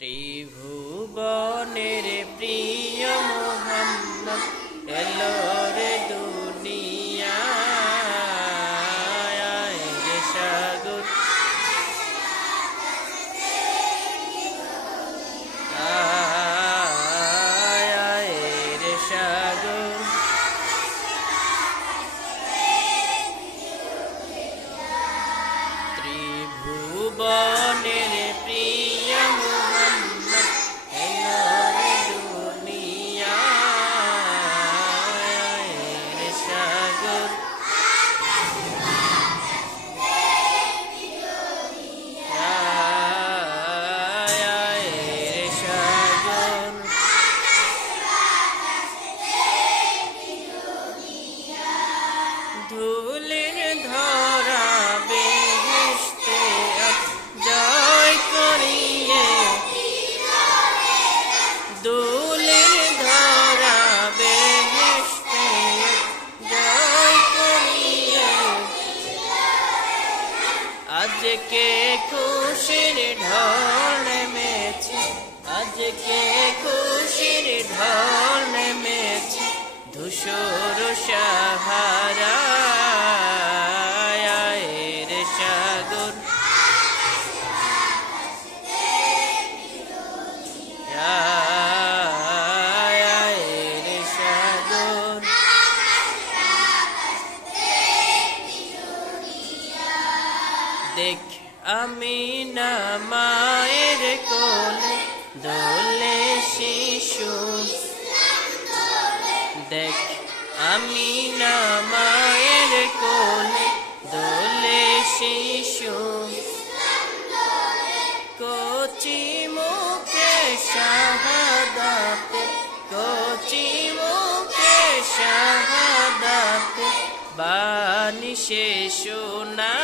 ত্রিভুবনের প্রিয় মোহাম্মদ এলো রে দুনিয়ায় রে সাগর রে সাগর ত্রিভুবনের প্রিয় মোহাম্মদ এলো রে দুনিয়ায় রে সাগর রে সাগর ধুলির ধরা বেহেশতে জয় করিয়ে ধুলির ধরা বেহেশতে জয় করিয়ে আজকে খুশির ঢল নেমেছে আজকে খুশির ঢল নেমেছে ধূসর সাহারা রে সাগর রে সাগর দেখ আমিনা মায়ের কোলে দোলে শিশু দেখ আমিনা মায়ের কোলে দোলে শিশু কচি মুখে শাহাদাতে কচি মুখে শাহাদাতে বাণী সে শোনা